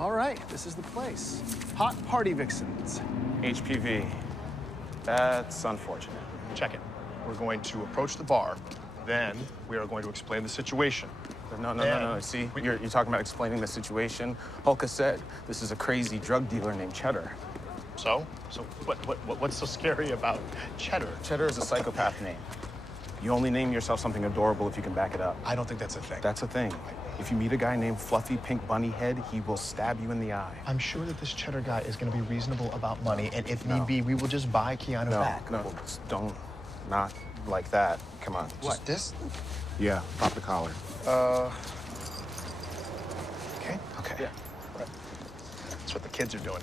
All right, this is the place. Hot party vixens. HPV. That's unfortunate. Check it. We're going to approach the bar. Then we are going to explain the situation. No. See, you're talking about explaining the situation. Hulka said this is a crazy drug dealer named Cheddar. So what's so scary about Cheddar? Cheddar is a psychopath name. You only name yourself something adorable if you can back it up. I don't think that's a thing. That's a thing. If you meet a guy named Fluffy Pink Bunny Head, he will stab you in the eye. I'm sure that this Cheddar guy is going to be reasonable about money, and if need be, we will just buy Keanu back. No, don't. Not like that. Come on. What, this? Yeah, pop the collar. Okay. Yeah. Right. That's what the kids are doing.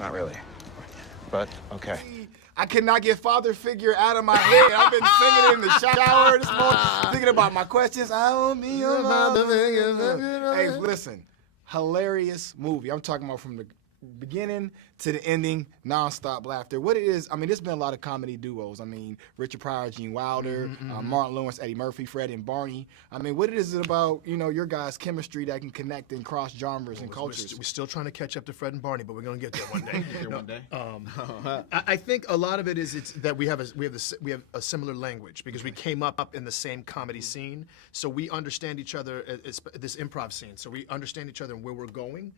Not really. But, okay. I cannot get father figure out of my head. I've been singing it in the shower this morning, thinking about my questions. I want me your father figure. Hey, listen, hilarious movie. I'm talking about from the beginning to the ending, nonstop laughter. What it is, I mean, there's been a lot of comedy duos. I mean, Richard Pryor, Gene Wilder, Martin Lawrence, Eddie Murphy, Fred and Barney. I mean, what is it about, you know, your guys' chemistry that can connect and cross genres and cultures? We're still trying to catch up to Fred and Barney, but we're going to get there one day. One day. I think a lot of it is it's that we have a similar language because we came up in the same comedy scene, so we understand each other. It's this improv scene, so we understand each other and where we're going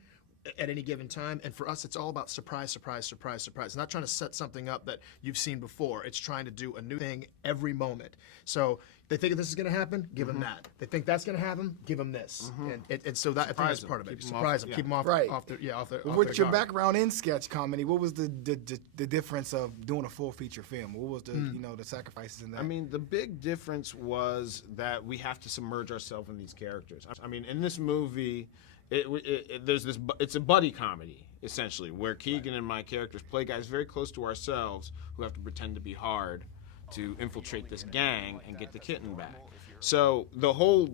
at any given time. And for us, it's all about surprise, surprise, surprise, surprise. Not trying to set something up that you've seen before. It's trying to do a new thing every moment. So they think this is going to happen, give them that. They think that's going to happen, give them this. And so that I think that's part of it. Surprise them, keep them off, Right. off their With your guard. background in sketch comedy, what was the difference of doing a full feature film? What was the you know, the sacrifices in that? I mean, the big difference was that we have to submerge ourselves in these characters. I mean, in this movie, it's a buddy comedy, essentially, where Keegan and my characters play guys very close to ourselves who have to pretend to be hard to infiltrate this gang and get the kitten back. So the whole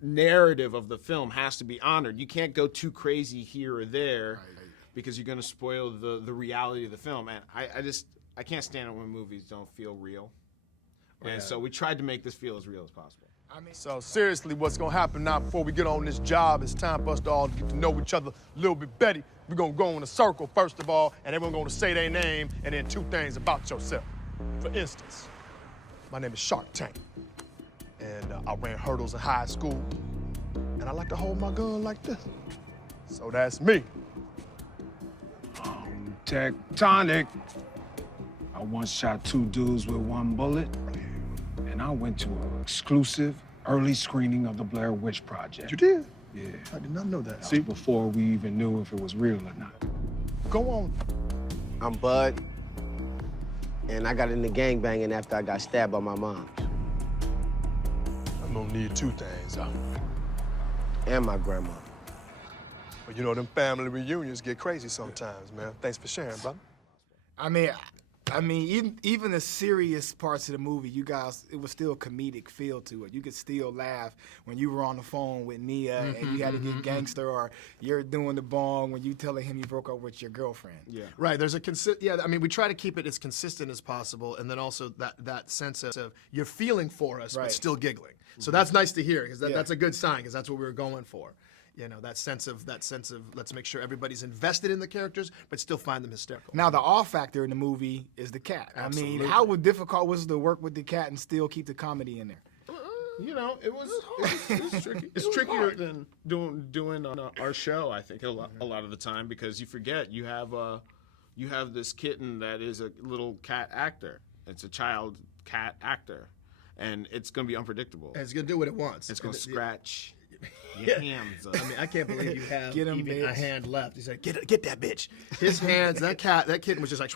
narrative of the film has to be honored. You can't go too crazy here or there because you're going to spoil the reality of the film. And I can't stand it when movies don't feel real. And so we tried to make this feel as real as possible. So seriously, what's gonna happen now before we get on this job, it's time for us to all get to know each other a little bit better. We're gonna go in a circle first of all, and everyone's gonna say their name and then two things about yourself. For instance, my name is Shark Tank, and I ran hurdles in high school, and I like to hold my gun like this. So that's me. Tectonic. I once shot 2 dudes with 1 bullet. And I went to an exclusive early screening of the Blair Witch Project. You did? Yeah. I did not know that. See, before we even knew if it was real or not. Go on. I'm Bud, and I got into gangbanging after I got stabbed by my mom. I'm gonna need 2 things, And my grandma. But you know, them family reunions get crazy sometimes, man. Thanks for sharing, brother. I mean, even the serious parts of the movie, you guys, it was still a comedic feel to it. You could still laugh when you were on the phone with Nia and you had to get gangster, or you're doing the bong when you telling him you broke up with your girlfriend. Yeah. Right, there's I mean, we try to keep it as consistent as possible, and then also that sense of you're feeling for us, but still giggling. So that's nice to hear, because that's a good sign, because that's what we were going for. You know, that sense of let's make sure everybody's invested in the characters, but still find them hysterical. Now, the off factor in the movie is the cat. Absolutely. I mean, how difficult was it to work with the cat and still keep the comedy in there? You know, it was tricky. It's trickier than doing on our show, I think, a lot of the time, because you forget you have this kitten that is a little cat actor. It's a child cat actor, and it's going to be unpredictable. And it's going to do what it wants. It's going to scratch your hands up. I mean, I can't believe you have Get him, even bitch. a hand left. He's like, get that bitch. His hands, that kitten was just like,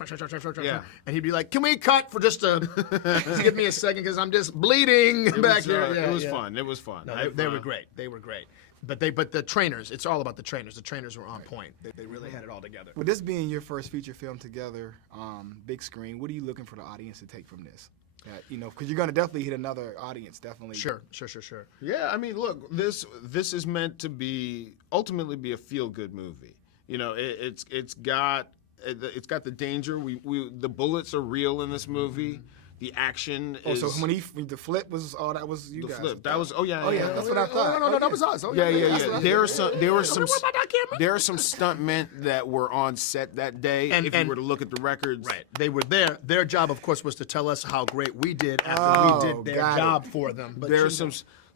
Yeah. and he'd be like, can we cut for just give me a second, because I'm just bleeding back here. It was fun. It was fun. No, they were great. They were great. But the trainers, it's all about the trainers. The trainers were on point. They really had it all together. With this being your first feature film together, big screen, what are you looking for the audience to take from this? You know, because you're going to definitely hit another audience, definitely. Sure. Yeah, I mean, look, this is meant to ultimately be a feel-good movie. You know, it's got the danger. The bullets are real in this movie. The action Oh, is. so when the flip was that was you the guys. flip. That was. Oh yeah. Oh yeah, that's what I thought. No, that was us. Oh, Yeah, yeah, that's yeah. what I There are thought. some. There are some stuntmen that were on set that day. And- if you were to look at the records, Right. They were there. Their job, of course, was to tell us how great we did after we did their got it. job for them. But There you are some.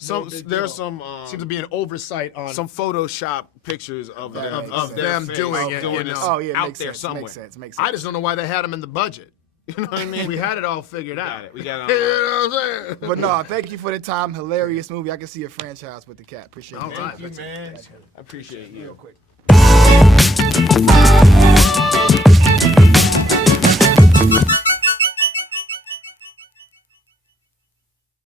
know, big There's deal. some. seems to be an oversight on some Photoshop pictures of their, makes of sense. their Them face, doing it, doing you this know. Oh yeah, out makes there sense. somewhere. Makes sense. Makes I sense. just don't know why they had them in the budget. You know what I mean? We had it all figured We out. got it. We got You it. know what I'm saying? But no, thank you for the time. Hilarious movie. I can see a franchise with the cat. Appreciate All it. right. Thank you, man. I appreciate you. Real quick.